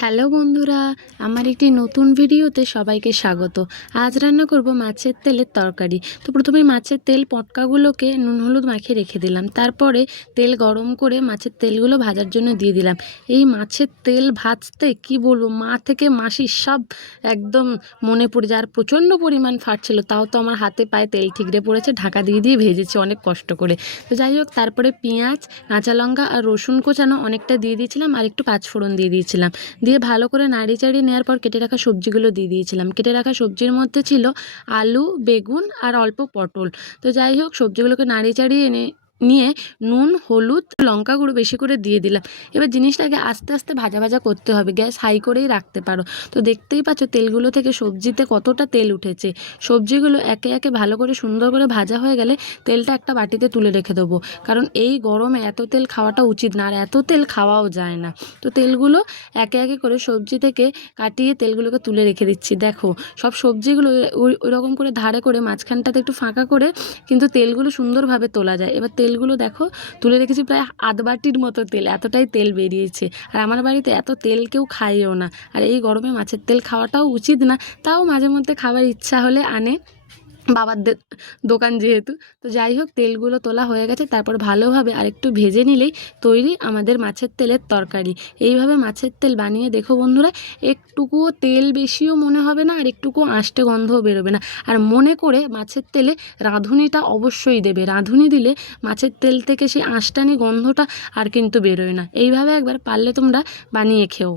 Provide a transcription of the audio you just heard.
Hello বন্ধুরা, আমার একটি নতুন ভিডিওতে সবাইকে স্বাগত। আজ রান্না করব মাছের তেলের তরকারি। তো প্রথমে মাছের তেল পটকাগুলোকে নুন হলুদ মাখিয়ে রেখে দিলাম। তারপরে তেল গরম করে মাছের তেলগুলো ভাজার জন্য দিয়ে দিলাম। এই মাছের তেল ভাজতে কি বলবো, মা থেকে মাসি সব একদম মনে পড়ে যায়। আর প্রচণ্ড পরিমাণ ফাটছিল, তাও তো আমার হাতে পায়ে তেল ঠিকরে পড়েছে, ঢাকা দিয়ে দিয়ে ভেজেছি অনেক কষ্ট করে। তো যাই হোক, তারপরে পেঁয়াজ, কাঁচা লঙ্কা আর রসুন কোচানো অনেকটা দিয়ে দিয়েছিলাম, আর একটু পাঁচফোড়ন দিয়ে দিয়েছিলাম। দিয়ে ভালো করে নাড়ি চাড়িয়ে নেওয়ার পর কেটে রাখা সবজিগুলো দিয়ে দিয়েছিলাম। কেটে রাখা সবজির মধ্যে ছিল আলু, বেগুন আর অল্প পটল। তো যাই হোক, সবজিগুলোকে নাড়ি চাড়িয়ে নিয়ে নুন, হলুদ, লঙ্কা গুঁড়ো বেশি করে দিয়ে দিলাম। এবার জিনিসটাকে আস্তে আস্তে ভাজা ভাজা করতে হবে, গ্যাস হাই করেই রাখতে পারো। তো দেখতেই পাচ্ছ তেলগুলো থেকে সবজিতে কতটা তেল উঠেছে। সবজিগুলো একে একে ভালো করে সুন্দর করে ভাজা হয়ে গেলে তেলটা একটা বাটিতে তুলে রেখে দেবো, কারণ এই গরমে এত তেল খাওয়াটা উচিত না, আর এত তেল খাওয়াও যায় না। তো তেলগুলো একে একে করে সবজি থেকে কাটিয়ে তেলগুলোকে তুলে রেখে দিচ্ছি। দেখো, সব সবজিগুলো ওই রকম করে ধারে করে মাঝখানটাতে একটু ফাঁকা করে কিন্তু তেলগুলো সুন্দরভাবে তোলা যায়। এবার তেলগুলো দেখো তুলে রেখেছি, প্রায় আধ বাটির মতো তেল, এতটাই তেল বেরিয়েছে। আর আমার বাড়িতে এত তেল কেউ খাইও না, আর এই গরমে মাছের তেল খাওয়াটাও উচিত না, তাও মাঝে মধ্যে খাবার ইচ্ছা হলে আনে, বাবার দোকান যেহেতু। তো যাই হোক, তেলগুলো তোলা হয়ে গেছে, তারপর ভালোভাবে আরেকটু ভেজে নিলেই তৈরি আমাদের মাছের তেলের তরকারি। এইভাবে মাছের তেল বানিয়ে দেখো বন্ধুরা, একটুকুও তেল বেশিও মনে হবে না, আর একটুকুও আষ্টে গন্ধও বেরোবে না। আর মনে করে মাছের তেলে রাঁধুনিটা অবশ্যই দেবে, রাঁধুনি দিলে মাছের তেল থেকে সেই আঁশটানি গন্ধটা আর কিন্তু বেরোয় না। এইভাবে একবার পারলে তোমরা বানিয়ে খেও।